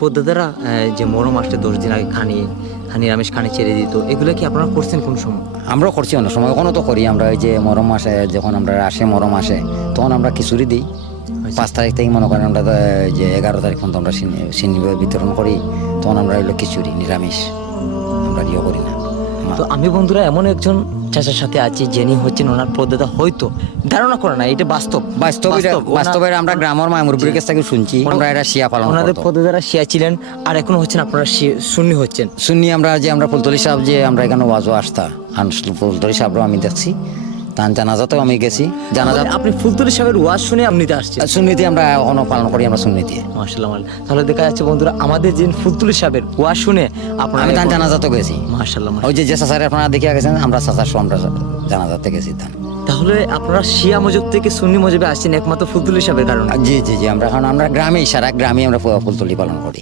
পদ্ধতিরা যে মরম আসতে 10 দিন আগে নিরামিষ খানি ছেড়ে দিত, এগুলো কি আপনারা করছেন কোন সময়? আমরাও করছি অনেক সময়, এখনও তো করি আমরা। ওই যে মরম আসে, যখন আমরা মরম আসে তখন আমরা খিচুড়ি দিই। 5 তারিখ থেকে মনে করেন আমরা যে 11 তারিখ পর্যন্ত আমরা সিন্নি বিতরণ করি, তখন আমরা হইলো খিচুড়ি নিরামিষ, আমরা ইয়ে করি না। তো আমি বন্ধুরা এমন একজন চাচার সাথে আছি যিনি হচ্ছেন ওনার পদ্ধতি হয়তো ধারণা করে না, এটা বাস্তবে আমরা গ্রামের মুরব্বীর কাছ থেকে শুনছি, আমরা এটা শিয়া পালন ওনাদের করতাম। পদ্ধতিরা শিয়া ছিলেন, আর এখন হচ্ছেন আপনারা সুন্নি হচ্ছেন। শুনি আমরা ফুলতলি সাহেব যে আমরা এখানে ওয়াজও আসতা, ফুলতলি সাহেবরাও আমি দেখছি, তার জানাজাতেও আমি গেছি। জানাজা আপনি ফুলতলি সাহেবের ওয়াজ শুনে আপনিতে আসছেন? সুন্নিতে আমরা এখনো পালন করি, আমরা সুন্নিতে। মাশাআল্লাহ। তাহলে দেখা যাচ্ছে বন্ধুরা আমাদের যে ফুলতলি সাহেবের ওয়াজ শুনে আপনারা, আমি তার জানাজাতেও গেছি। মাশাআল্লাহ। ওই যে চাচারে আপনারা দেখিয়া গেছেন, আমরা চাচার সহ আমরা জানাজাতে গেছি তার। তাহলে আপনারা শিয়া মজহব থেকে সুন্নি মজহবে আসছেন একমাত্র ফুলতলি সাহেবের কারণে? জি জি জি, আমরা গ্রামে, সারা গ্রামে আমরা ফুলতলি পালন করি।